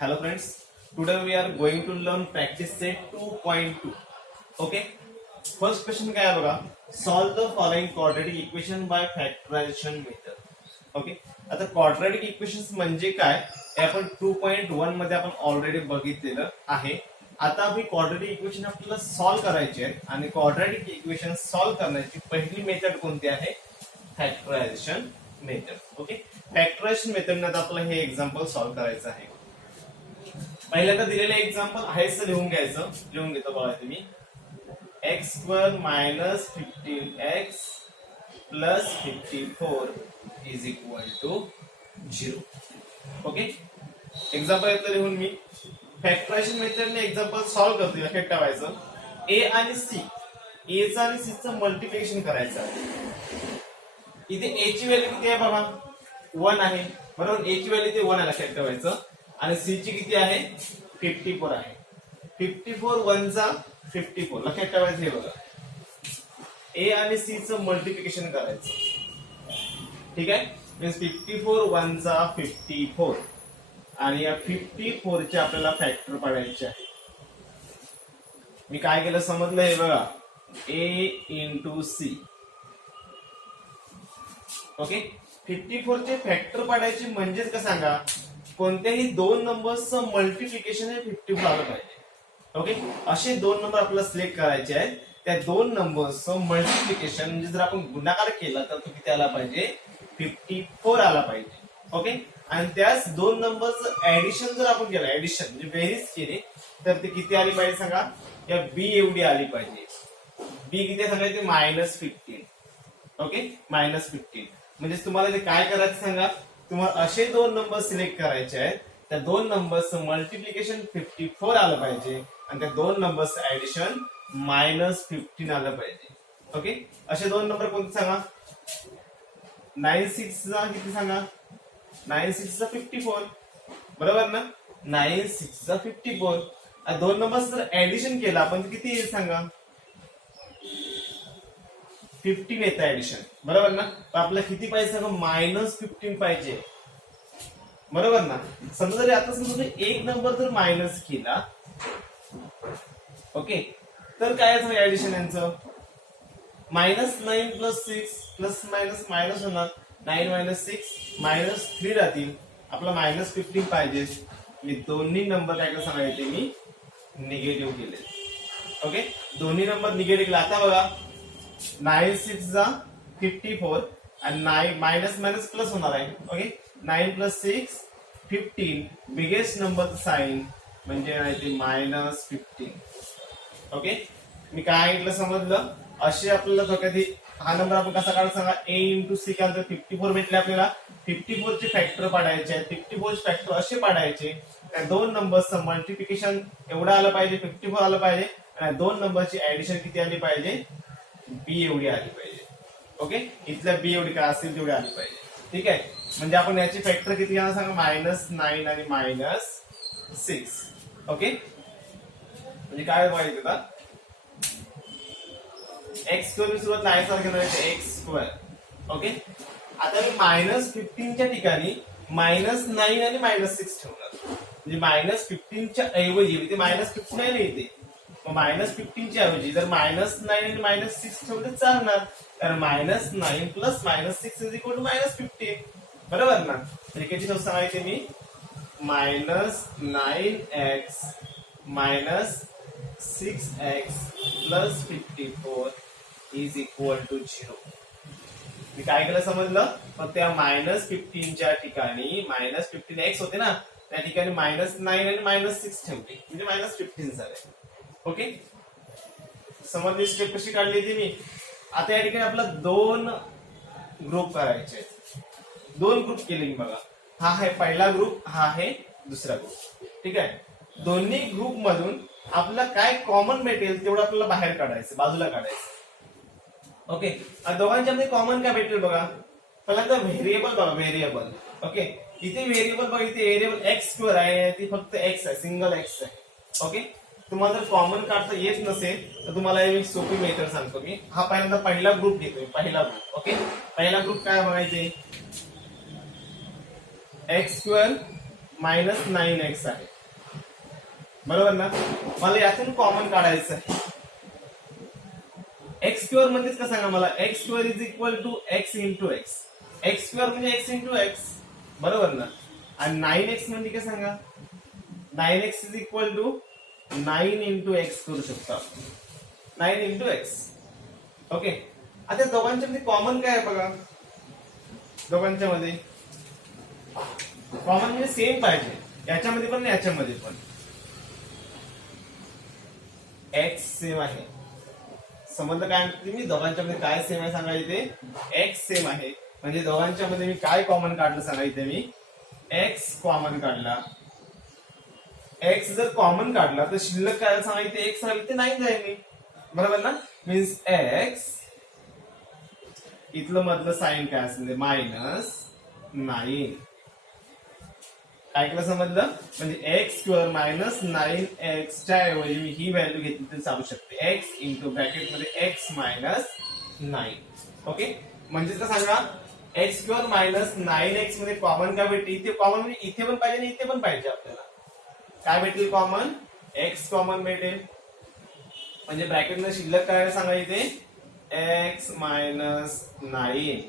Hello friends, today we are going to learn practice set 2.2. Okay, first question काय आहे बघा, solve the following quadratic equation by factorization method. Okay, आता quadratic equations म्हणजे काय हे आपण 2.1 मध्ये आपण ऑलरेडी बघितलेलं आहे. आता आपण quadratic equation आपल्याला सॉल्व करायचे आहे आणि quadratic equation सॉल्व करण्याची पहिली मेथड कोणती आहे, फॅक्टरायझेशन मेथड. ओके, फॅक्टरायझेशन मेथडने आता आपल्याला हे एक्झाम्पल सॉल्व करायचं आहे. पहिल्यांदा दिलेलं एक्झाम्पल आहे सर लिहून घ्यायचं, लिहून घेतो बघा तुम्ही. X square minus 15x plus 54 is equal to 0. Okay, example येतं लिहून मी. फॅक्टरायझेशन मेथडने एक्झाम्पल सॉल्व करतो. लक्षात ठेवायचं ए आणि सी, एचं आणि सीचं मल्टिप्लिकेशन करायचं आहे. इथे ए ची व्हॅल्यू किती आहे बघा, 1 आहे बरोबर. ए ची व्हॅल्यू ते 1 आहे लक्षात ठेवायचं. आणि सी ची किती आहे, 54 आहे. 54 1 चा 54 लक्षात ठेवायचं. हे बघा, ए आणि सी चं मल्टिप्लिकेशन करायचं. ठीक आहे, मीन्स 54 1 चा 54 आणि या 54 चे आपल्याला फॅक्टर पाडायचे आहे. मी काय केलं समजलं, हे बघा, ए इंटू सी. ओके, 54 चे फॅक्टर पाडायचे म्हणजेच का सांगा, कोणत्याही दोन नंबर्सचं मल्टिप्लिकेशन हे 54 आलं पाहिजे. ओके, असे दोन नंबर आपल्याला सिलेक्ट करायचे आहेत. त्या दोन नंबर्सचं मल्टिप्लिकेशन म्हणजे जर आपण गुणाकार केला तर तो किती आला पाहिजे, 54 आला पाहिजे. ओके, आणि त्याच दोन नंबरचं ऍडिशन जर आपण केलं, ऍडिशन म्हणजे बेरीज केली तर ते किती आली पाहिजे सांगा, या बी एवढी आली पाहिजे. बी किती सांगायचे, -15. ओके, -15 म्हणजे तुम्हाला ते काय करायचं सांगा, तुम्हाला असे दोन नंबर सिलेक्ट करायचे आहेत. त्या दोन नंबरचं मल्टिप्लिकेशन 54 आलं पाहिजे आणि त्या दोन नंबरचं ऍडिशन -15 आलं पाहिजे. ओके, असे दोन नंबर कोणते सांगा, 9 6 चा किती सांगा, 9 6 चा 54 बरोबर ना. 9 6 चा 54 दोन नंबर जर ऍडिशन केलं आपण किती येईल सांगा, 15 येतं ऍडिशन बरोबर ना. तर आपल्याला किती पाहिजे सांगा, -15 पाहिजे बरोबर ना. समजा जरी आता समजा एक नंबर जर मायनस केला, ओके, तर काय ऍडिशन यांचं, -9 + 6 प्लस मायनस मायनस होणार, 9 - 6 -3 राहतील. आपला -15 पाहिजे. मी दोन्ही नंबर काय काय सांगायचे, मी निगेटिव्ह केले. ओके, दोन्ही नंबर निगेटिव्ह केला. आता बघा, 9 6 चा 54 आणि 9 मायनस मायनस प्लस होणार आहे. ओके, 9 + 6 15, बिगेस्ट नंबर साइन म्हणजे -15. ओके, मी काय म्हटलं समजलं. असे आपल्याला थोडक्यात हा नंबर आपण कसा काढायचा सांगा, ए इंटू सी काढतो. 54 भेटले आपल्याला, 54 चे फॅक्टर पाडायचे आहेत. 54 चे फॅक्टर असे पाडायचे, त्या दोन नंबरचं मल्टिप्लिकेशन एवढं आलं पाहिजे, 54 आलं पाहिजे आणि दोन नंबरची ऍडिशन किती आली पाहिजे, बी एवढी आली पाहिजे. ओके, इथल्या बी एवढी काय असेल तेवढी आली पाहिजे. ठीक आहे, म्हणजे आपण याची फॅक्टर किती घेणार सांगा, -9 आणि -6. ओके, म्हणजे काय पाहिजे आता, एक्स स्क्वेअर सुरुवात नाही सारखं नाही, एक्स स्क्वेअर. ओके, आता मी -15 च्या ठिकाणी -9 आणि -6 ठेवणार. म्हणजे -15 च्या ऐवजी इथे -59 येते, मग -15 च्या ऐवजी जर -9 आणि -6 ठेवले चालणार. तर -9 + -6 इज इक्वल टू -15 बरोबर ना. तर किती शब्द सांगायचे मी, -9x - 6x + 54 is equal to 0. मी काय केलं समजलं, पण त्या -15 च्या ठिकाणी -15x होते ना, त्या ठिकाणी -9 आणि -6 ठेवले म्हणजे -15 झाले. ओके, समजली स्टेप कशी काढली ती मी. आता या ठिकाणी आपला दोन ग्रुप करायचे, दोन ग्रुप केले मी बघा. हा आहे पहिला ग्रुप, हा आहे दुसरा ग्रुप. ठीक आहे, दोन्ही ग्रुप मधून आपल्याला काय कॉमन भेटेल तेवढं आपल्याला बाहेर काढायचं, बाजूला काढायचं. ओके, दोघांच्या मध्ये कॉमन काय भेटेल बघा. पहिल्यांदा व्हेरिएबल बघा, व्हेरिएबल. ओके, इथे व्हेरिएबल बघा, इथे व्हेरिएबल एक्स स्क्वेअर आहे, ती फक्त एक्स आहे, सिंगल एक्स आहे. ओके, तुम्हाला जर कॉमन काढता येत नसेल तर तुम्हाला एक सोपी मेथड सांगतो मी. हा पहिल्यांदा पहिला ग्रुप घेतोय, पहिला ग्रुप. ओके, पहिला ग्रुप काय बघायचे, एक्स स्क्वेअर मायनस 9x आहे, बरोबर ना. मला यातून कॉमन काढायचं आहे. एक्स स्क्वेअर म्हणजेच का सांगा मला, x square is equal to x into x. X square म्हणजे एक्स इंटू एक्स, बरोबर ना. आणि 9x म्हणजे काय सांगा, 9x is equal to 9 into x करू शकतो आपण, 9 इंटू एक्स. ओके. आता दोघांच्या मध्ये कॉमन काय आहे बघा, दोघांच्या मध्ये कॉमन म्हणजे सेम पाहिजे, याच्यामध्ये पण याच्यामध्ये पण एक्स सेम आहे. समजलं काय म्हणते मी, दोघांच्या मध्ये काय सेम आहे सांगा, इथे एक्स सेम आहे. म्हणजे दोघांच्या मध्ये मी काय कॉमन काढलं सांगा, इथे मी एक्स कॉमन काढला. एक्स जर कॉमन काढला तर शिल्लक काय सांगा, इथे एक्स राहील, इथे 9 जाईल मी, बरोबर ना. मीन्स एक्स इथलं मधलं साइन काय असेल, -9. काय केलं समजलं, म्हणजे एक्स स्क्वेअर मायनस 9x च्या ऐवजी मी ही व्हॅल्यू घेतली तरी चालू शकते, एक्स इंटू ब्रॅकेट मध्ये एक्स मायनस 9. ओके. म्हणजे का सांगा, एक्स स्क्वेअर मायनस 9x मध्ये कॉमन काय भेटते, इथे कॉमन म्हणजे इथे पण पाहिजे आणि इथे पण पाहिजे आपल्याला. काय भेटेल कॉमन, एक्स कॉमन भेटेल. म्हणजे ब्रॅकेट मध्ये शिल्लक काय सांगा, इथे एक्स मायनस 9.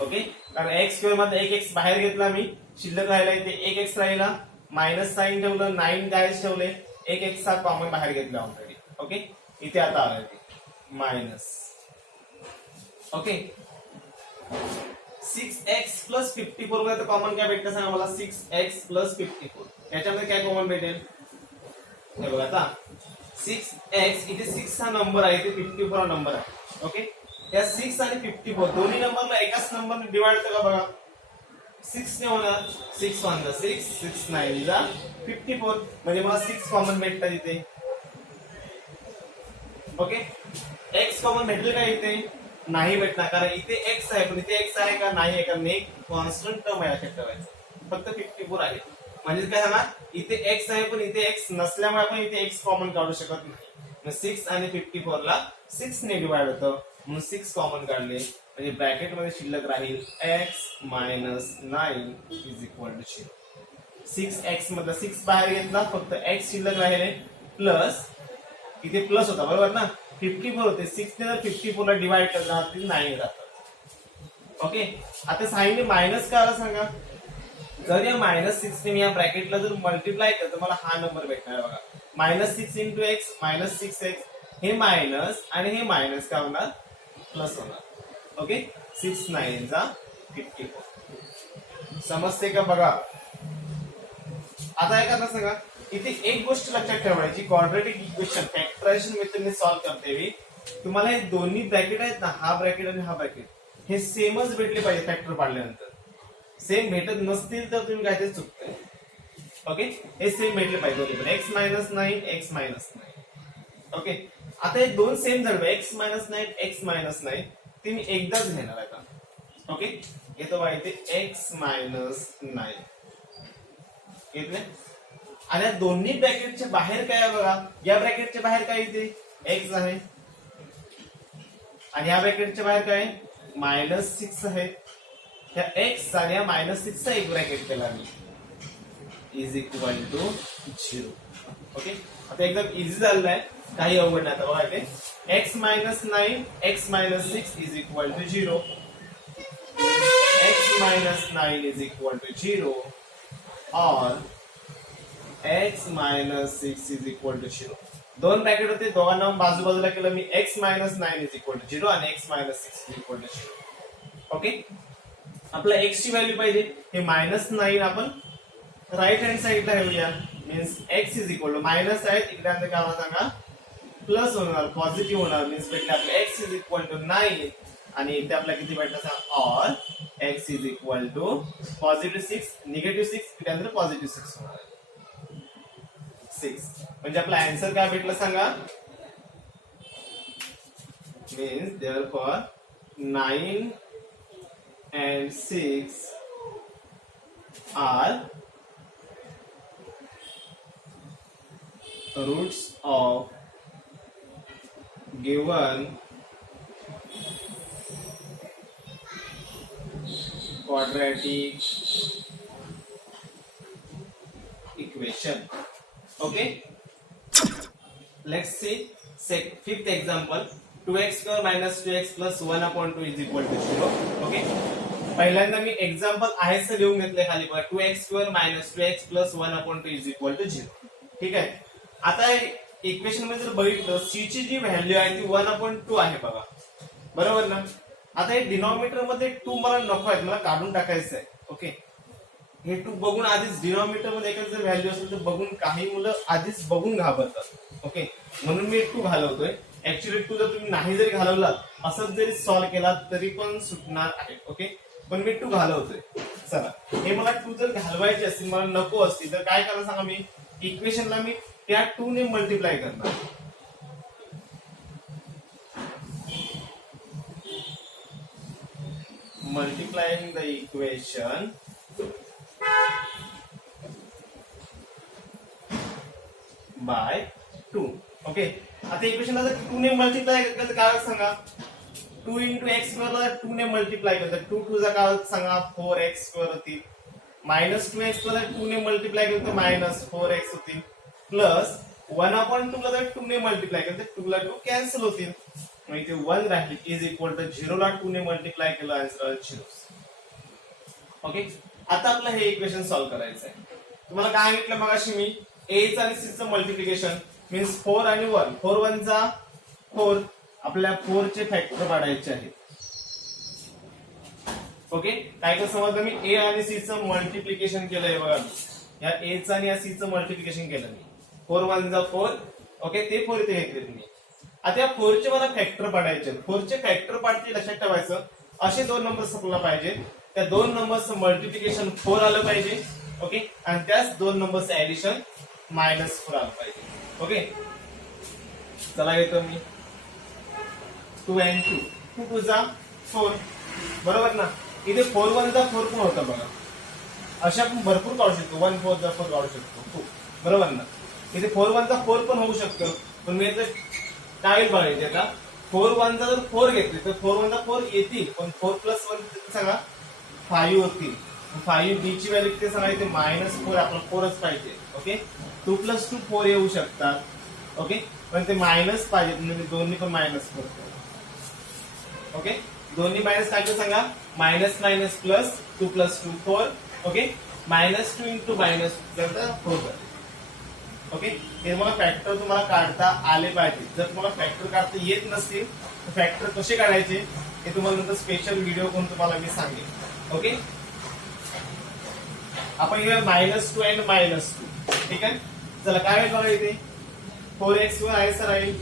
ओके. कारण एक्स स्क्वेअर मध्ये एक एक्स बाहेर घेतला मी, शिल्लक राहिला इथे एक एक्स राहिला, मायनस साइन ठेवलं, 9 काय ठेवले, एक एक्स चा कॉमन बाहेर घेतला ऑलरेडी. ओके. इथे आता आलं ते मायनस. ओके. 6x प्लस 54 मध्ये कॉमन काय भेटतं सांगा मला, 6x प्लस 54. याच्यामध्ये काय कॉमन भेटेल, हे बघा आता 6x, इथे 6 हा नंबर आहे, इथे 54 हा नंबर आहे. ओके. या 6 आणि 54 दोन्ही नंबरला एकाच नंबरने डिवाइड होतं का बघा, 6 ने होणार, 6 1 जा 6, 6 9 जा 54. म्हणजे मला 6 कॉमन भेटतात इथे. ओके. एक्स कॉमन भेटले का इथे, नाही भेटणार, कारण इथे एक्स आहे पण इथे एक्स आहे का नाही आहे, कारण एक कॉन्स्टंट टर्म आहे लक्षात ठेवायचं, फक्त 54 आहे. म्हणजे काय सांगा, इथे एक्स आहे पण इथे एक्स नसल्यामुळे आपण इथे एक्स कॉमन काढू शकत नाही. 6 आणि 54 ला 6 ने डिवाइड होतं, म्हणून 6 कॉमन काढले. म्हणजे ब्रॅकेट मध्ये शिल्लक राहील x minus 9 is equal to 0. 6x मधला 6 बाहेर घेतला, फक्त x शिल्लक राहिले, प्लस इथे प्लस होता, बरोबर ना. 54 होते, 6 ने जर 54 ला डिवाइड करणार 9 राहतात. ओके. आता साइन मायनस का आला सांगा, जर या -6 ने या ब्रॅकेटला जर मल्टिप्लाय केलं तर मला हा नंबर भेटणार बघा, -6 इंटू एक्स, -6x. हे मायनस आणि हे मायनस काय होणार, प्लस होणार. ओके. 6 9 जा 54. समजते का बघा. आता काय करणार सांगा, इथे एक गोष्ट लक्षात ठेवायची, क्वाड्रॅटिक इक्वेशन फॅक्टरायझेशन मेथडने सॉल्व्ह करते वेळी तुम्हाला हे दोन्ही ब्रॅकेट आहेत ना, हा ब्रॅकेट आणि हा ब्रॅकेट, हे सेमच भेटले पाहिजे. फॅक्टर पाडल्यानंतर सेम भेटत नसतील तर तुम्ही काहीतरी चुकताय. ओके. हे सेम भेटले पाहिजे दोन्ही पण, x minus 9 x minus 9. Okay. आता हे दोन सेम झाले, एक्स मायनस 9 एक्स मायनस 9, ते मी एकदाच घेणार आता. ओके. येतो बघा इथे एक्स मायनस 9 घेतले. आणि या दोन्ही ब्रॅकेटच्या बाहेर काय आहे बघा, या ब्रॅकेटच्या बाहेर काय इथे एक्स आहे आणि या ब्रॅकेटच्या बाहेर काय -6 आहे. या एक्स आणि या -6 चा एक ब्रॅकेट केला मी, इज इक्वल टू 0. ओके. आता एकदम इझी झालेलं आहे, काही अवघड नाही. आता बघा इथे x minus 9 x minus 6 is equal to 0, x minus 9 is equal to 0 और x minus 6 is equal to 0. दोन ब्रॅकेट होते, दोघांना बाजूबाजूला केलं मी, x minus 9 is equal to 0 आणि x minus 6 is equal to 0. Okay. आपला एक्स ची व्हॅल्यू पाहिजे, हे -9 आपण राईट हँड साइडला ठेवूया. Means x is equal to minus आहे, इकडे काय होणार सांगा, प्लस होणार, पॉझिटिव्ह होणार. मीन्स भेटले आपले एक्स इज इक्वल टू 9 आणि इथे आपल्याला किती भेटलं सांगा, और x is equal to +6 negative 6, त्यानंतर +6 होणार 6. म्हणजे आपला आन्सर काय भेटलं सांगा, means therefore 9 and 6 are roots of given quadratic fraction. Okay, let's see fifth example. 2x square minus 2x plus 1 upon 2 is equal to 0. Okay, पहिल्यांदा मी एक्झाम्पल आहेच लिहून घेतले खाली बघा. 2x square minus 2x plus 1 upon 2 is equal to 0. ठीक आहे. आता equation मध्ये जर बघितलं c ची जी व्हॅल्यू आहे ती 1 upon 2 आहे बघा, बरोबर ना. आता हे डिनॉमिनेटर मध्ये 2 मला नको आहे, मला काढून टाकायचं आहे. ओके, हे 2 बघून आधीच डिनॉमिनेटर मध्ये एकच जर व्हॅल्यू असेल तर बघून काही मुलं आधीच बघून घाबरतात. ओके, म्हणून मी 2 घालवतोय. ऍक्च्युअली 2 जर तुम्ही नाही जरी घालवलात असंच जरी सॉल्व्ह केला तरी पण सुटणार आहे. ओके, पण मी 2 घालवतोय. चला, हे मला 2 जर घालवायची असतील, मला नको असतील तर काय करायला सांगा, मी इक्वेशनला मी त्या 2 ने मल्टिप्लाय करणार. Multiplying the equation by 2. Okay, आता इक्वेशनला जर 2 ने मल्टिप्लाय केलं तर काय सांगा, 2 into x स्क्वेअर ला 2 ने मल्टिप्लाय केलं तर 2 2 चा काय सांगा 4x स्क्वेअर होतील. मायनस 2x ला 2 ने मल्टिप्लाय केलं तर मायनस 4x होतील. प्लस 1 upon 2 ला जर 2 ने मल्टिप्लाय केलं तर 2 ला 2 कॅन्सल होतील. मग इथे 1 राहिली इज इक्वल टू 0 ला 2 ने मल्टिप्लाय केलं, आन्सर 0. ओके, आता आपलं हे इक्वेशन सॉल्व्ह करायचं आहे. तुम्हाला काय सांगितलं मगाशी मी, a चा आणि c चं मल्टिप्लिकेशन मीन्स 4 आणि 1, 4 1 चा 4, आपल्या 4 चे फॅक्टर काढायचे आहेत. ओके, काय काय समजलं, मी a आणि c चं मल्टिप्लिकेशन केलंय बघा. या a चं आणि या c चं मल्टिप्लिकेशन केलं मी. 4 1 चा 4. ओके, ते 4 इथे घेतले तुम्ही. आता या 4 चे मला फॅक्टर पाडायचे. 4 चे फॅक्टर पाडते लक्षात ठेवायचं, असे 2 नंबर्स आपल्याला पाहिजे. त्या 2 नंबर्सचं मल्टिप्लिकेशन 4 आलं पाहिजे. ओके, आणि त्याच 2 नंबर्सचं ऍडिशन -4 आलं पाहिजे. ओके, चला घेतो मी 2 and 2. 2 2 चा 4, बरोबर ना. इथे 4 1 चा 4 पण होता बघा. अशा आपण भरपूर काढू शकतो. 1 4 चा 4 काढू शकतो, बरोबर ना. इथे 4 1 चा 4 पण होऊ शकतो, पण मी काय बघायचे आता 4 1 चा जर 4 घेतले तर 4 1 चा 4 येतील, पण 4 plus 1 सांगा 5 होतील. 5 b ची व्हॅल्यू किती सांगा, इथे -4 आपला 4च पाहिजे. ओके, 2 plus 2 4 येऊ शकतात. ओके, पण ते मायनस पाहिजे, म्हणजे दोन्ही पण -4. ओके, दोन्ही मायनस काय सांगा, minus minus plus 2 plus 2 4. Okay, -2 into -4. Okay, हे मला फॅक्टर तुम्हाला काढता आले पाहिजे. जर तुम्हाला फॅक्टर काढता येत नसतील तर फॅक्टर कसे काढायचे हे तुम्हाला नंतर स्पेशल व्हिडिओ करून तुम्हाला मी सांगेन. ओके, आपण इथे -2 and -2. ठीक आहे, चला काय बघा, इथे 4x वर आहे सर राहील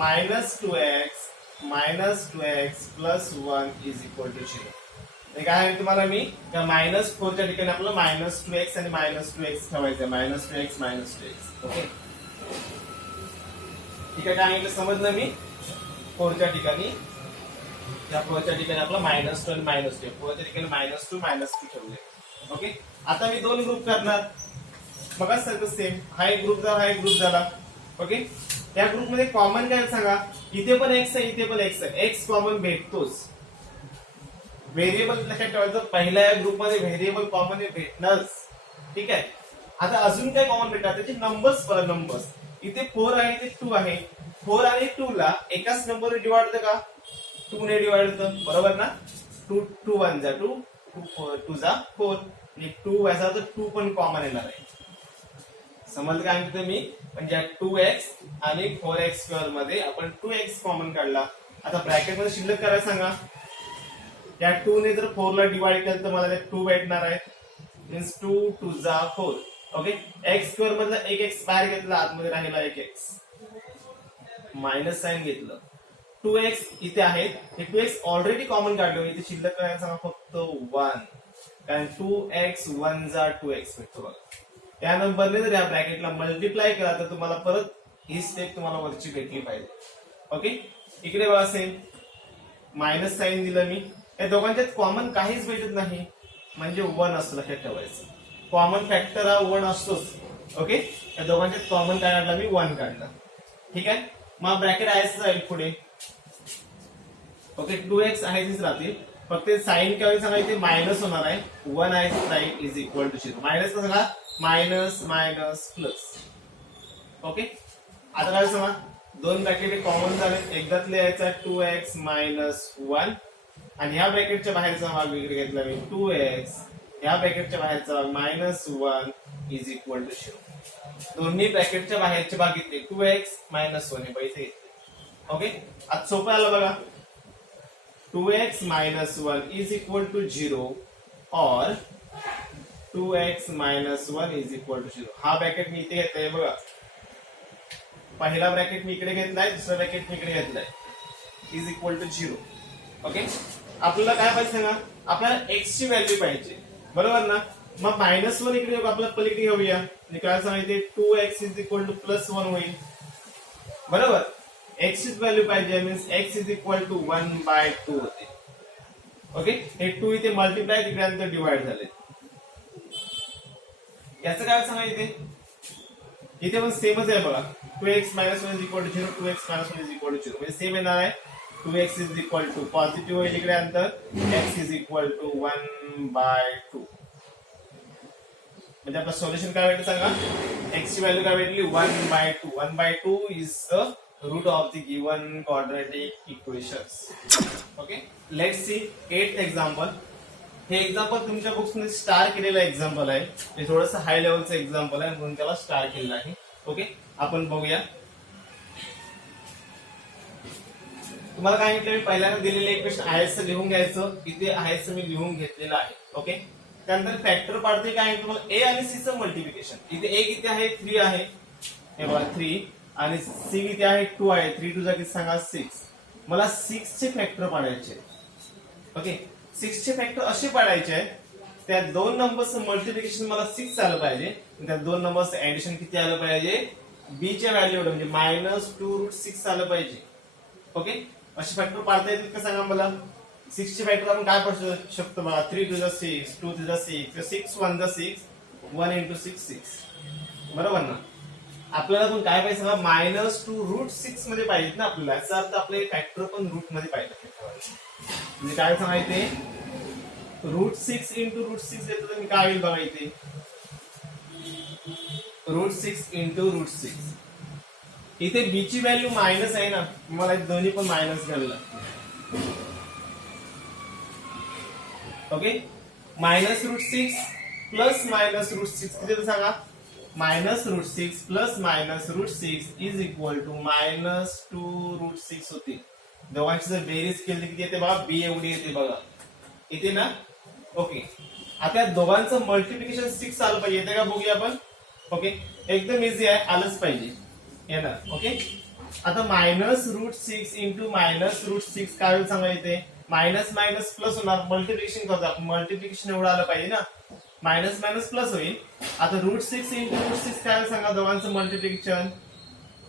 -2x plus 1 is equal to 0. हे काय आहे तुम्हाला मी त्या -4 च्या ठिकाणी आपलं -2x आणि -2x ठेवायचं, -2x. ओके, ठीक आहे, काय समजलं मी. 4 च्या ठिकाणी, या 4 च्या ठिकाणी आपलं -2 आणि -2, 4 च्या ठिकाणी -2 ठेवले. ओके, आता मी 2 ग्रुप करणार बघा सर, सेम हा एक ग्रुप झाला, हा एक ग्रुप झाला. ओके, या ग्रुप मध्ये कॉमन काय सांगा, इथे पण x आहे, इथे पण x आहे. x कॉमन भेटतोच. व्हेरिएबल लक्षात ठेवायचं, पहिल्या ग्रुप मध्ये व्हेरिएबल कॉमन भेटणारच. ठीक आहे, आता अजून काय कॉमन भेटणार, त्याचे नंबर्स बघा. नंबर्स इथे 4 आहे, इथे 2 आहे. 4 आणि 2 ला एकाच नंबर डिवाइड होतं का, 2 ने डिवाइड होतं, बरोबर ना. 2 2 1 जा 2, 2 जा 4, आणि 2 व्हायचा तर 2 पण कॉमन येणार आहे. समजलं काय म्हणतो मी, म्हणजे 2x आणि 4x स्क्वेअर मध्ये आपण 2x कॉमन काढला. आता ब्रॅकेट मध्ये शिल्लक करायला सांगा. या 2 ने जर 4 ला डिवाइड केलं तर मला 2 भेटणार आहे, मीन्स 2 2 जा 4. ओके, x स्क्वेअर मधला एक x बाहेर घेतला, आतमध्ये राहिला एक x, मायनस साइन घेतलं. 2x इथे आहे, हे 2x ऑलरेडी कॉमन काढलं. इथे शिल्लक करायला सांगा फक्त 1, कारण 2x 1 जा 2x भेटतो बघा. या नंबरने जर या ब्रॅकेटला मल्टिप्लाय केला तर तुम्हाला परत ही स्टेप तुम्हाला वरची भेटली पाहिजे. ओके, इकडे बघा सेम मायनस साइन दिलं मी. या दोघांच्यात कॉमन काहीच भेटत नाही, म्हणजे 1 असतो, लक्षात ठेवायचं. कॉमन फॅक्टर हा 1 असतोच. ओके, या दोघांच्यात कॉमन काय काढला मी, 1 काढला. ठीक आहे, मग ब्रॅकेट आहेच राहील पुढे. ओके, 2x आहेच राहतील. फक्त साईन काय होईल सांगा, इथे मायनस होणार आहे. 1 आहे sign is equal to 0. Minus कसं सांगा, मायनस मायनस प्लस. ओके, आता काय सांगा, दोन ब्रॅकेट कॉमन झाले, एकदाच लिहायचा 2x मायनस 1 आणि ह्या ब्रॅकेटच्या बाहेरचा भाग वेगळे घेतला मी 2x, ह्या ब्रॅकेटच्या बाहेरचा भाग मायनस 1 इज इक्वल टू 0. दोन्ही ब्रॅकेटच्या बाहेरचे भाग घेतले 2x मायनस 1 हे पैसे घेतले. ओके, आता सोपं आलं बघा. 2x minus 1 is equal to 0 और 2x minus 1 is equal to 0. हा ब्रॅकेट मी इथे घेतलाय बघा. पहिला ब्रॅकेट मी इकडे घेतलाय, दुसरा ब्रॅकेट मी इकडे घेतलाय, इज इक्वल टू 0. ओके, आपल्याला काय पाहिजे सांगा, आपल्याला x ची व्हॅल्यू पाहिजे, बरोबर ना. मग मायनस 1 इकडे आपल्याला पलीकडे घेऊया, म्हणजे काय सांगितले 2x is equal two plus 1 होईल, बरोबर. x ची व्हॅल्यू पाहिजे, means x is equal to 1/2 होते. ओके, हे 2 इथे मल्टिप्लाय तिकडे नंतर डिवाइड झाले. याचं काय सांगा, इथे पण सेमच आहे बघा. 2x minus 1 is equal to 0, 2x minus 1 is equal to 0, म्हणजे सेम येणार आहे. 2x is equal to positive होईल इकडे नंतर, x इज इक्वल टू 1/2. म्हणजे आपलं सोल्युशन काय भेटलं सांगा, x ची व्हॅल्यू काय भेटली 1/2. 1/2 is the root of the given quadratic equations. Okay, let's see 8th example. हे एक्झाम्पल तुमच्या बुक्स मध्ये स्टार केलेलं एक्झाम्पल आहे. हे थोडंसं हाय लेवलचं एक्झाम्पल आहे म्हणून त्याला स्टार केलेलं आहे. ओके, आपण बघूया. तुम्हाला काय म्हटलं, मी पहिल्यांदा दिलेले इक्वेशन आहेच लिहून घ्यायचं. इथे आहेच मी लिहून घेतलेलं आहे. ओके, त्यानंतर फॅक्टर पाडते काय तुम्हाला a आणि c चं मल्टिप्लिकेशन. इथे a किती आहे 3 आहे, हे बघा 3, आणि c किती आहे 2 आहे. 3 2 जा किती सांगा 6. मला 6 चे फॅक्टर पाडायचे. ओके, 6 चे फॅक्टर असे पाडायचे आहे, त्या दोन नंबरचं मल्टिप्लिकेशन मला 6 आलं पाहिजे, त्या दोन नंबरचं ऍडिशन किती आलं पाहिजे, b च्या व्हॅल्यू म्हणजे -2√6 आलं पाहिजे. ओके, असे फॅक्टर पाडता येतील का सांगा मला. 6 चे फॅक्टर आपण काय पाडू शकतो बघा, 3 2 जा 6, 2 3 जा 6, 6 1 जा 6, 1 into 6 6, बरोबर ना. आपल्याला पण काय पाहिजे सांगा, -2√6 मध्ये पाहिजेत ना आपल्याला. याचा अर्थ आपले फॅक्टर पण रूट मध्ये पाहिजे. म्हणजे काय सांगायचे, √6 into √6 देतो तर मी काय होईल बघा, इथे √6 into √6. इथे b ची व्हॅल्यू मायनस आहे ना, मला दोन्ही पण मायनस घ्यावी लागते. ओके, -√6 प्लस -√6 किती सांगा, -√6 प्लस -√6 इज इक्वल टू -2√6 होतील. दोघांची जर बेरीज केली किती येते बघा, b एवढी येते बघा इथे ना. ओके, आता दोघांचं मल्टिप्लिकेशन 6 आलं पाहिजे, येते का बघूया आपण. ओके, एकदम इझी आहे, आलंच पाहिजे येणार. ओके, आता -√6 इंटू -√6 काय होईल सांगा, इथे मायनस मायनस प्लस होणार, मल्टिप्लिकेशन करतो आपण, मल्टिप्लिकेशन एवढं आलं पाहिजे ना, मायनस मायनस प्लस होईल. आता √6 इंटू √6 काय होईल सांगा, दोघांचं मल्टिप्लिकेशन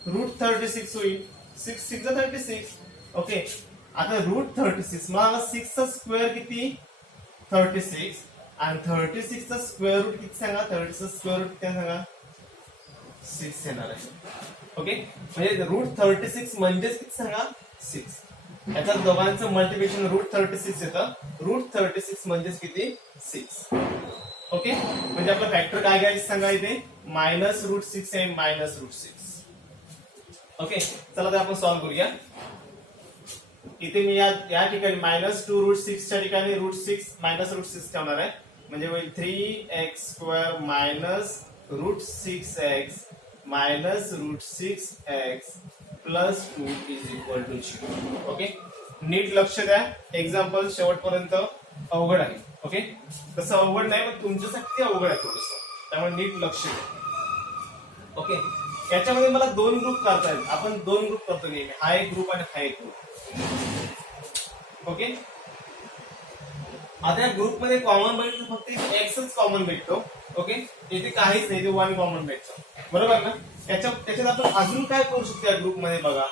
√36 होईल. 6 6 जा 36. ओके, आता √36 मला 6 चा स्क्वेअर किती 36 आणि 36 चा स्क्वेअर रूट किती सांगा, 36 चा स्क्वेअर रूट किती सांगा 6 येणार आहे. ओके, म्हणजे √36 म्हणजेच किती सांगा 6. याचा दोघांचं मल्टिप्लिकेशन √36 येतं. √36 म्हणजेच किती 6. ओके, म्हणजे आपला फॅक्टर काय घ्यायचं सांगा, इथे -√6 आणि -√6. ओके, चला ते आपण सॉल्व्ह करूया. इथे मी या ठिकाणी -2√6 च्या ठिकाणी √6 -√6 ठेवणार आहे, म्हणजे होईल 3x² -√6x -√6x plus 2 is equal to 0. Okay, नीट लक्ष द्या, एक्झाम्पल शेवटपर्यंत अवघड आहे. ओके, तसं अवघड नाही पण तुमच्यासाठी अवघड आहे थोडंसं, त्यामुळे नीट लक्ष द्या. ओके, याच्यामध्ये मला 2 ग्रुप करता येईल. आपण 2 ग्रुप करतो नेहमी, हा एक ग्रुप आणि हा एक ग्रुप. ओके, आता या ग्रुप मध्ये कॉमन भेटतो फक्त एक्सच कॉमन भेटतो. ओके, इथे काहीच नाही, इथे 1 कॉमन भेटतो, बरोबर ना. त्याच्यात आपण अजून काय करू शकतो या ग्रुप मध्ये बघा.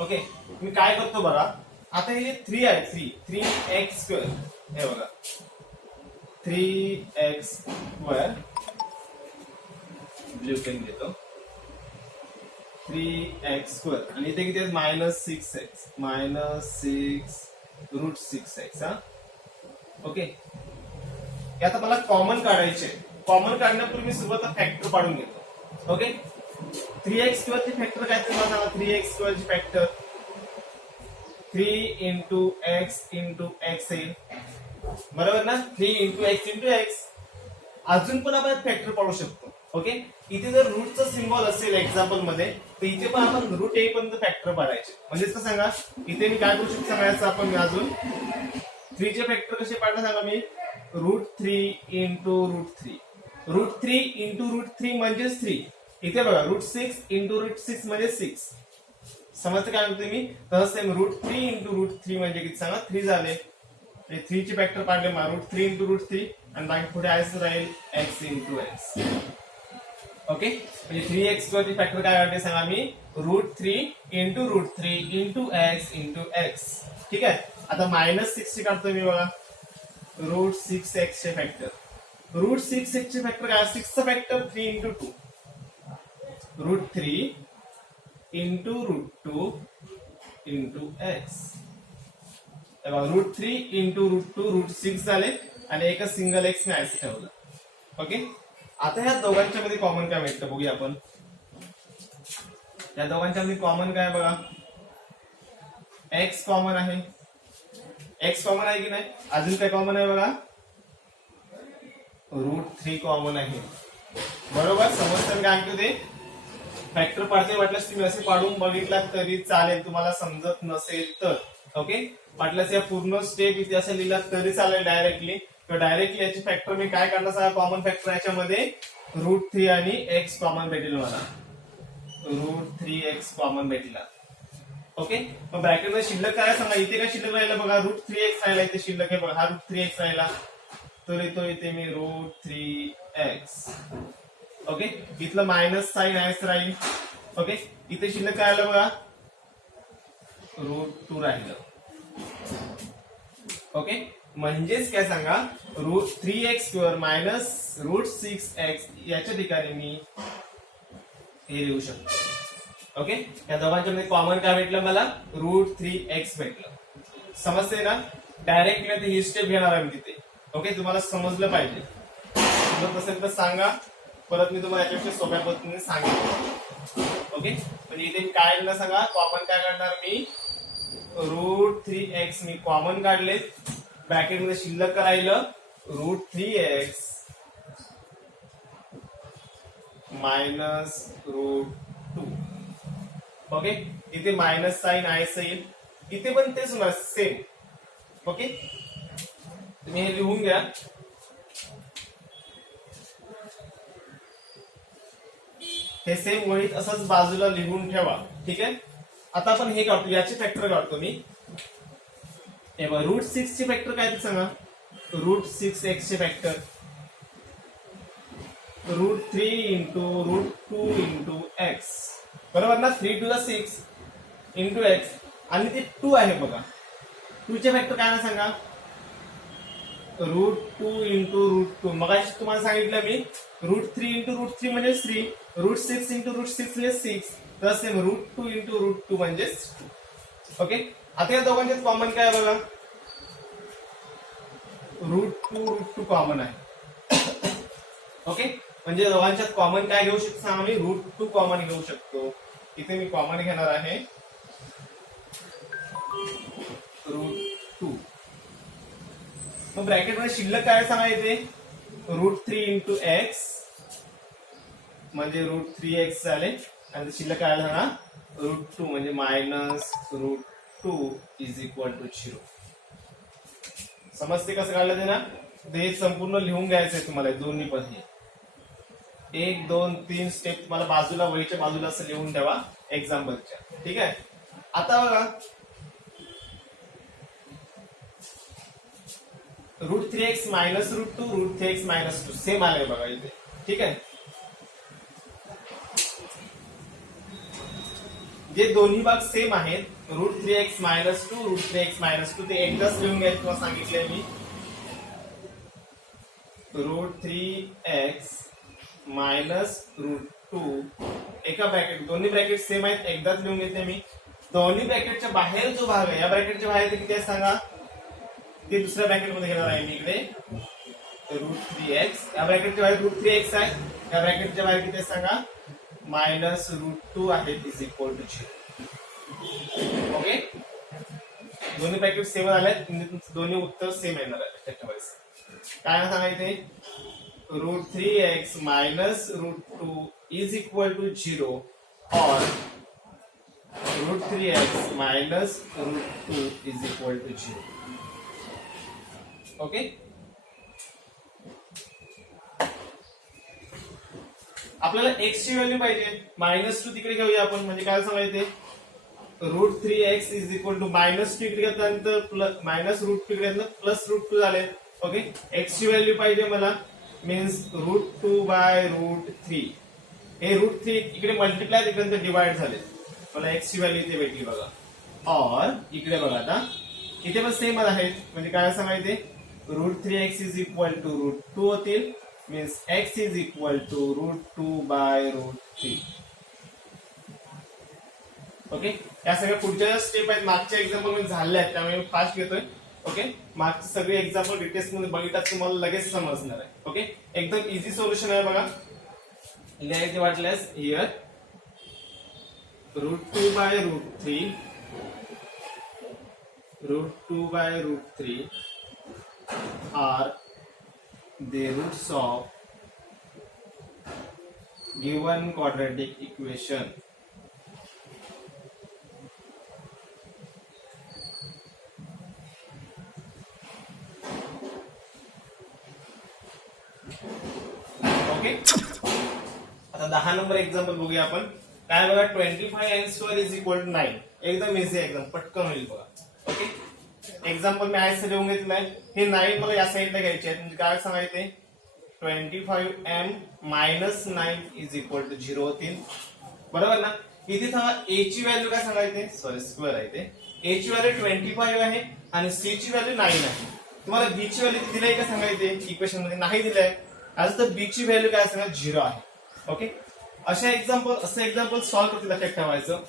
ओके, मी काय करतो बघा, आता हे 3 आहे, 3x², हे बघा 3x² ब्ल्यू पेन घेतो, 3x² आणि इथे किती आहे -6x -6√6x. ओके, हे आता मला कॉमन काढायचे. कॉमन काढण्यापूर्वी सुरुवात फॅक्टर पाडून घेतो. ओके, 3x स्क्वेअरची फॅक्टर काय तुम्हाला सांगा. 3x स्क्वेअरची factor 3 into x into x येईल, बरोबर ना. 3 इंटू एक्स. अजून पण आपण फॅक्टर पाडू शकतो. ओके, इथे जर रूटचा सिम्बॉल असेल एक्झाम्पल मध्ये, तर इथे पण आपण रूट येईपर्यंत फॅक्टर पाडायचे. म्हणजेच का सांगा, इथे मी काय करू शकतो सांगायचं आपण अजून 3 चे फॅक्टर कसे पाडणार सांगा मी. √3 इंटू √3. √3 इंटू √3 म्हणजे 3. इथे बघा √6 इंटू √6 म्हणजे 6. समजतं काय म्हणते मी. तसंच सेम √3 इंटू √3 म्हणजे किती सांगा 3 झाले. 3 चे फॅक्टर पाडले मग √3 इंटू √3 आणि बाकी पुढे आयच राहील x इंटू एक्स. ओके, म्हणजे 3x स्क्वेअरची फॅक्टर काय काढते सांगा मी. √3 into √3 into x into x. ठीक आहे, आता -6 ची काढतोय मी बघा. √6x चे फॅक्टर. √6x चे फॅक्टर काय. 6 चा factor 3 into 2. √3 into √2 into x. √3 into √2 √6 झाले आणि एकच सिंगल एक्स मी आयस ठेवलं. ओके, आता ह्या दोघांच्या मध्ये कॉमन काय भेटतं बघूया आपण. या दोघांच्या मध्ये कॉमन काय बघा. एक्स कॉमन आहे. एक्स कॉमन आहे की नाही. अजून काय कॉमन आहे बघा. √3 कॉमन आहे. बरोबर, समजतं काय आणतो ते. फॅक्टर पाडते वाटल्यास तुम्ही असे पाडून बघितला तरी चालेल, तुम्हाला समजत नसेल तर. ओके, वाटल्यास या पूर्ण स्टेप इथे असं लिहिला तरी चालेल डायरेक्टली. डायरेक्टली याची फॅक्टर मी काय काढणार सांगा. कॉमन फॅक्टर याच्यामध्ये √3 आणि x कॉमन भेटेल मला. √3x कॉमन भेटला. ओके, मग ब्रॅकेट मध्ये शिल्लक काय सांगा. इथे काय शिल्लक राहिला बघा. √3x राहिला इथे शिल्लक आहे बघा. हा √3x राहिला तर येतो इथे मी √3x. ओके, इथलं मायनस साइन आयच राहील. ओके, इथे शिल्लक काय आलं बघा. √2 राहिलं. ओके, म्हणजेच काय सांगा. √3x स्क्वेअर मायनस √6x याच्या ठिकाणी मी हे लिहू शकतो. ओके, या दोघांच्या मध्ये कॉमन काय भेटलं मला. √3x भेटलं. समजते ना. डायरेक्टली ही स्टेप घेणार आहे मी तिथे. ओके, तुम्हाला समजलं पाहिजे. समजत नसेल तर सांगा, परत मी तुम्हाला याच्यापेक्षा सोप्या पद्धतीने सांगितलं. ओके, म्हणजे इथे काय लिहिलं सांगा. कॉमन काय काढणार मी. √3x मी कॉमन काढले. ब्रॅकेट मध्ये शिल्लक राहिलं √3x मायनस √2. ओके, इथे मायनस साइन आयस येईल. इथे पण तेच होणार सेम. ओके, तुम्ही हे लिहून घ्या. हे सेम वळीत असंच बाजूला लिहून ठेवा. ठीक आहे, आता आपण हे काढतो. याचे फॅक्टर काढतो मी. √6 चे फॅक्टर काय ते सांगा. √6x चे फॅक्टर √3 इंटू √2 इंटू एक्स. बरोबर ना. 3 to the 6 इंटू एक्स आणि ते 2 आहे बघा. 2 चे फॅक्टर काय ना सांगा. √2 इंटू √2. मगाशी तुम्हाला सांगितलं मी √3 इंटू √3 म्हणजे 3. √6 इंटू √6 म्हणजे 6. तर सेम √2 इंटू √2 म्हणजे 2. ओके, आता या दोघांच्यात कॉमन काय बघा. √2 कॉमन आहे. ओके, म्हणजे दोघांच्यात कॉमन काय घेऊ शकतो सांगा मी. √2 कॉमन घेऊ शकतो. इथे मी कॉमन घेणार आहे √2. मग ब्रॅकेट मध्ये शिल्लक काय सांगा. इथे √3 इंटू एक्स म्हणजे √3x झाले आणि शिल्लक काय सांगा. √2 म्हणजे मायनस √2 इज इक्वल टू 0. समजते कसं काढलं ते ना. हे संपूर्ण लिहून घ्यायचंय तुम्हाला दोन्ही पण. हे 1 2 3 स्टेप तुम्हाला बाजूला वहीच्या बाजूला असं लिहून ठेवा एक्झाम्पलच्या. ठीक आहे, आता बघा √3x minus √2 √3x minus 2 same आले बघा इथे. ठीक आहे, जे दोन्ही भाग सेम आहेत. √3x मायनस 2 √3x मायनस 2 ते एकदाच लिहून घ्यायचं तुम्हाला सांगितलंय मी. √3x मायनस √2 एका ब्रॅकेट. दोन्ही ब्रॅकेट सेम आहेत, एकदाच लिहून घेतले मी. दोन्ही ब्रॅकेटच्या बाहेर जो भाग आहे, या ब्रॅकेटच्या बाहेर किती आहे सांगा. ते दुसऱ्या ब्रॅकेटमध्ये घेणार आहे मी इकडे √3x. या ब्रॅकेटच्या बाहेर √3x आहे, या ब्रॅकेटच्या बाहेर किती सांगा -√2 आहे इज इक्वल टू 0. ओके, दोन्ही ब्रॅकेट सेम झालेत म्हणजे तुमचं दोन्ही उत्तर सेम येणार आहे. काय सांगायचे √3x -√2 इज इक्वल टू 0 और √3x -√2 is equal to 0. Okay, आपल्याला x ची व्हॅल्यू पाहिजे, -2 तिकडे घेऊया आपण. म्हणजे काय सांगायचे √3x इज इक्वल टू -2 इकडे घेतल्यानंतर -√2 इकडे घेतलं +√2 झाले. ओके, x ची व्हॅल्यू पाहिजे मला, मीन्स √2/√3. हे √3 इकडे मल्टिप्लाय तिकडे डिवाइड झाले, मला x ची व्हॅल्यू इथे भेटली बघा. और इकडे बघा आता इथे पण सेमच आहेत. म्हणजे काय सांगायचे √3x इज इक्वल टू √2 होतील, means x is equal to √2/√3. Okay, या सगळ्या पुढच्या स्टेप आहेत, मागच्या एक्झाम्पल मध्ये झाल्या आहेत त्यामुळे मी फास्ट घेतोय. ओके, मागचे सगळे एक्झाम्पल डिटेल्स मध्ये बघितलं तुम्हाला लगेच समजणार आहे. ओके, एकदम इझी सोल्युशन आहे बघा. लिहायचे वाटल्यास here √2/√3 √2/√3 are the roots of given quadratic equation. Okay, आता 10 नंबर एक्झाम्पल बघूया आपण. काय बघा 25n² इज इक्वल टू 9. एकदम इझी, एकदम पटकन होईल बघा. ओके, एक्झाम्पल मी आयस लिहून घेतलंय. हे 9 मला या साईडला घ्यायचे आहेत. म्हणजे काय सांगायचे 25m -9 इज इक्वल टू 0 होतील, बरोबर ना. इथे सांगा a ची व्हॅल्यू काय सांगायचे, सॉरी स्क्वेअर आहे ते. a ची व्हॅल्यू 25 आहे आणि c ची व्हॅल्यू 9 आहे. तुम्हाला b ची व्हॅल्यू दिली आहे का सांगायचे, इक्वेशन मध्ये नाही दिलंय. आज तर b ची व्हॅल्यू काय सांगा 0 आहे. ओके, असं एक्झाम्पल सॉल्व्ह करते लक्षात ठेवायचं.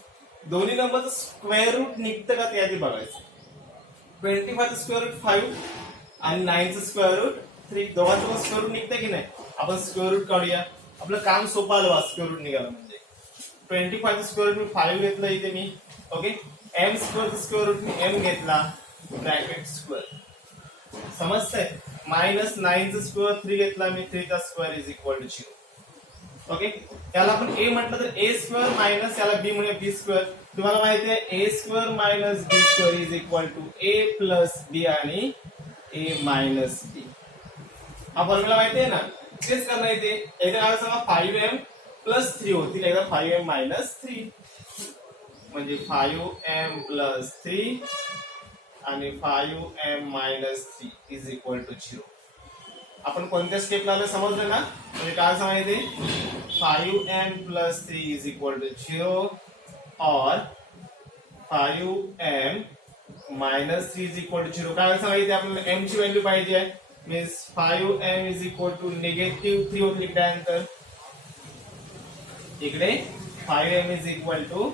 दोन्ही नंबरचं स्क्वेअर रूट निघतं का ते आधी बघायचं. 25 स्क्वेअर रूट 5 आणि 9 स्क्वेअर रूट 3, दोघांचं पण स्क्वेअर रूट निघतं की नाही. आपण स्क्वेअर रूट काढूया, आपलं काम सोपं आलं स्क्वेअर रूट निघालं म्हणजे. 25 स्क्वेअर रूट 5 घेतलं इथे मी. ओके, m स्क्वेअर रूट मी m घेतला ब्रॅकेट स्क्वेअर, समजतंय. -9 स्क्वेअर 3 घेतला मी, 3 चा square is equal to 0. Okay, त्याला आपण a म्हटलं तर a स्क्वेअर मायनस याला b म्हणूया b स्क्वेअर. तुम्हाला माहिती आहे a square minus b square is equal to a plus b आणि a मायनस b. हा फॉर्म्युला माहिती आहे ना, तेच करणार इथे. एकदा काय सांगा 5m प्लस 3 होतील, एकदा 5m मायनस 3 म्हणजे 5m प्लस 3 आणि 5m minus 3 is equal to 0. आपण कोणत्या स्टेप लावलं समजलं ना. म्हणजे काय सांगायचे 5m plus 3 is equal to 0 और 5m minus 3 is equal to 0. काय सांगायचे आपल्याला m ची व्हॅल्यू पाहिजे आहे, means 5m is equal to -3 होत लिहिल्यानंतर इकडे 5m इज इक्वल टू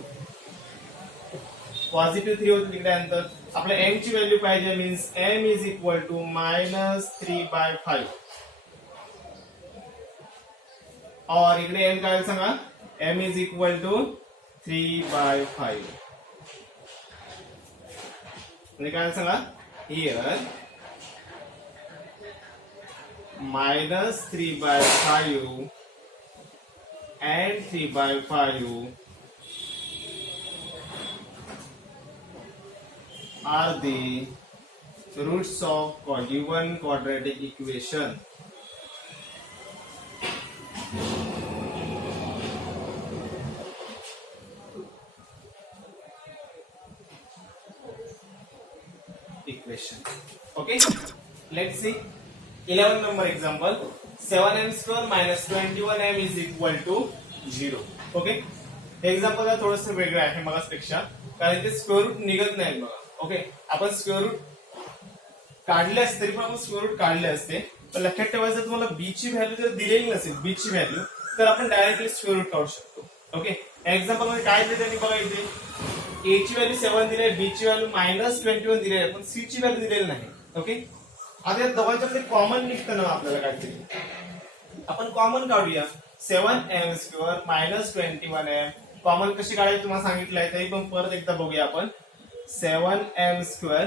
+3 होत लिहिल्यानंतर आपल्या m ची व्हॅल्यू पाहिजे, means m is equal to -3/5 और इकडे m काय सांगा m इज इक्वल टू 3/5. म्हणजे काय सांगा here -3/5 and 3/5 are the roots of given quadratic equation. Okay, let's see 11 number example. 7m square minus 21m is equal to 0. Okay, example थोडंसं वेगळं आहे मगासपेक्षा, कारण ते स्क्वेअर रूट निघत नाही बघा. ओके, आपण स्क्वेअर रूट काढले असते तरी पण आपण स्क्वेअर रूट काढले असते, पण लक्षात ठेवायचं तुम्हाला बी ची व्हॅल्यू जर दिलेली नसेल बी ची व्हॅल्यू, तर आपण डायरेक्टली स्क्वेअर रूट काढू शकतो. ओके, एक्झाम्पल मध्ये काय दिले त्यांनी बघा, इथे a ची व्हॅल्यू 7 दिली आहे, b ची व्हॅल्यू -21 दिली आहे, पण c ची व्हॅल्यू दिलेली नाही. ओके. आता या दोघांच्यामध्ये कॉमन निघतं ना आपल्याला काहीतरी, आपण कॉमन काढूया. 7m² मायनस 21m कॉमन कशी काढायची तुम्हाला सांगितलंय, तरी पण परत एकदा बघूया आपण. 7m²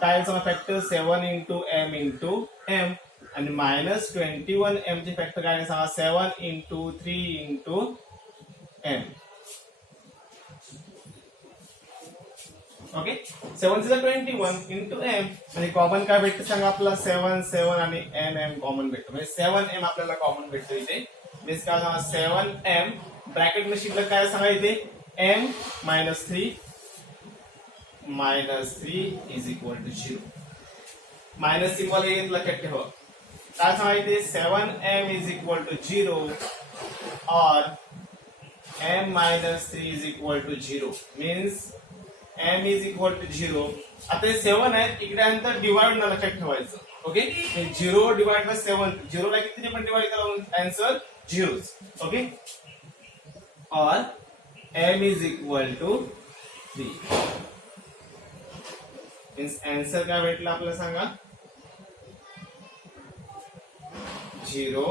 काय factor 7 into m into m आणि मायनस 21m चे फॅक्टर काय सांगा 7 into 3 into m. Okay. 7 × 21 into m म्हणजे कॉमन काय भेटतं सांगा आपला 7 7 आणि m कॉमन भेटतो, म्हणजे 7m आपल्याला कॉमन भेटतो इथे. मीन्स काय सांगा 7m ब्रॅकेट मध्ये शिल्लक काय सांगा इथे m minus 3 is equal to 0. Minus symbol हे लक्षात ठेवा. काय सांगा इथे 7m इज इक्वल टू 0 और m minus 3 is equal to 0 means m is equal to 0. आता हे 7 आहे, इकडे नंतर डिवाइड न लक्षात ठेवायचं. ओके. 0 डिवाइड बाय 7, 0 ला किती पण डिवाइड करा आन्सर 0. ओके. और m is equal to 3 means answer काय भेटला आपल्याला सांगा 0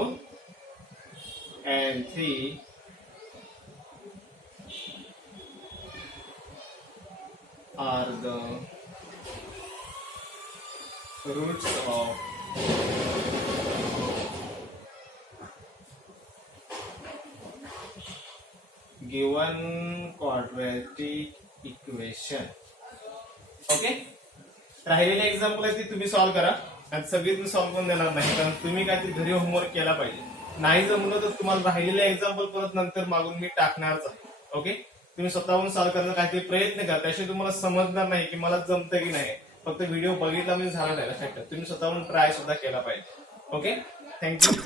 and 3 are the roots of given quadratic equation. Okay. राहिलेले एक्झाम्पल आहे ते तुम्ही सॉल्व्ह करा, आणि सगळे तुम्ही सॉल्व्ह करून देणार नाही, कारण तुम्ही काहीतरी घरी होमवर्क केला पाहिजे. नाही जमलं तर तुम्हाला राहिलेले एक्झाम्पल परत नंतर मागून मी टाकणारच आहे. ओके. तुम्ही स्वतःहून सॉल्व्ह करण्याचा काहीतरी प्रयत्न करा, त्याशिवाय तुम्हाला समजणार नाही की मला जमतं की नाही. फक्त व्हिडिओ बघितला म्हणजे झाला नाही, लक्षात ठेवा तुम्ही स्वतःहून ट्राय सुद्धा केला पाहिजे. ओके. थँक्यू.